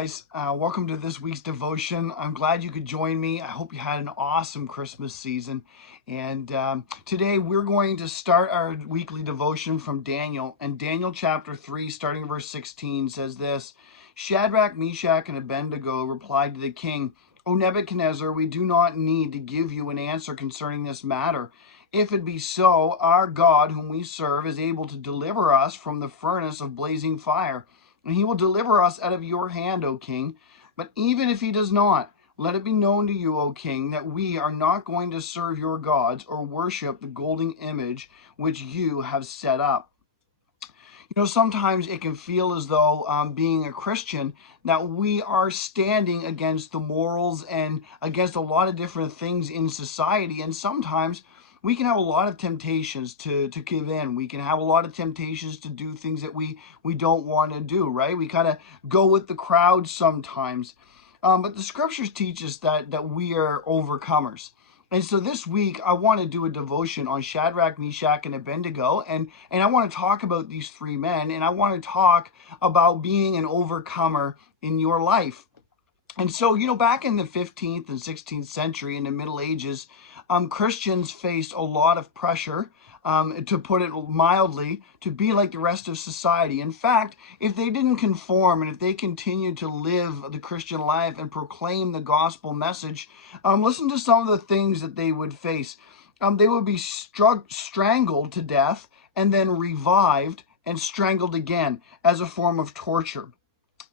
guys. Welcome to this week's devotion. I'm glad you could join me. I hope you had an awesome Christmas season. And today we're going to start our weekly devotion from Daniel. And Daniel chapter 3, starting verse 16, says this: Shadrach, Meshach, and Abednego replied to the king, O Nebuchadnezzar, we do not need to give you an answer concerning this matter. If it be so, our God, whom we serve, is able to deliver us from the furnace of blazing fire, and he will deliver us out of your hand, O king. But even if he does not, let it be known to you, O king, that we are not going to serve your gods or worship the golden image which you have set up. You know, sometimes it can feel as though being a Christian, that we are standing against the morals and against a lot of different things in society. And sometimes we can have a lot of temptations to give in. We can have a lot of temptations to do things that we don't want to do, right? We kind of go with the crowd sometimes. But the scriptures teach us that we are overcomers. And so this week, I want to do a devotion on Shadrach, Meshach, and Abednego. And I want to talk about these three men. And I want to talk about being an overcomer in your life. And so, you know, back in the 15th and 16th century, in the Middle Ages, Christians faced a lot of pressure, to put it mildly, to be like the rest of society. In fact, if they didn't conform and if they continued to live the Christian life and proclaim the gospel message, listen to some of the things that they would face. They would be strangled to death and then revived and strangled again as a form of torture.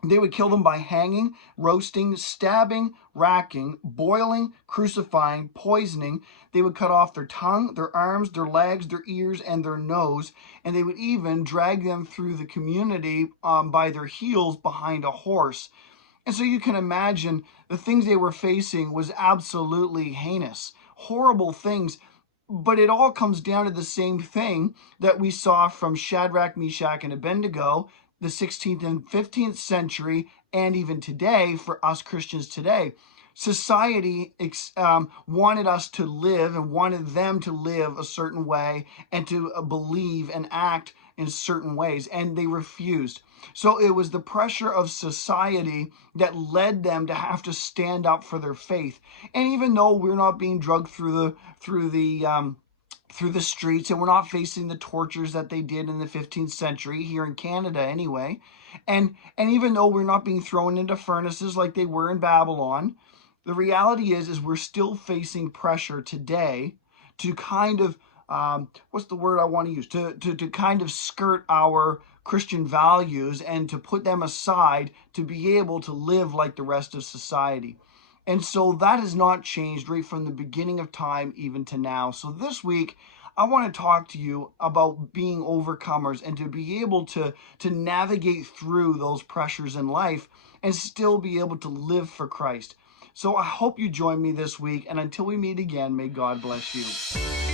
They would kill them by hanging, roasting, stabbing, racking, boiling, crucifying, poisoning. They would cut off their tongue, their arms, their legs, their ears, and their nose. And they would even drag them through the community by their heels behind a horse. And so you can imagine the things they were facing was absolutely heinous, horrible things. But it all comes down to the same thing that we saw from Shadrach, Meshach, and Abednego, the 16th and 15th century, and even today for us Christians today. Society wanted us to live and wanted them to live a certain way and to believe and act in certain ways, and they refused. So it was the pressure of society that led them to have to stand up for their faith. And even though we're not being drugged through the streets, and we're not facing the tortures that they did in the 15th century here in Canada anyway, and even though we're not being thrown into furnaces like they were in Babylon, the reality is we're still facing pressure today to kind of what's the word I want to use, to kind of skirt our Christian values and to put them aside to be able to live like the rest of society. And so that has not changed right from the beginning of time even to now. So this week, I want to talk to you about being overcomers and to be able to navigate through those pressures in life and still be able to live for Christ. So I hope you join me this week. And until we meet again, may God bless you.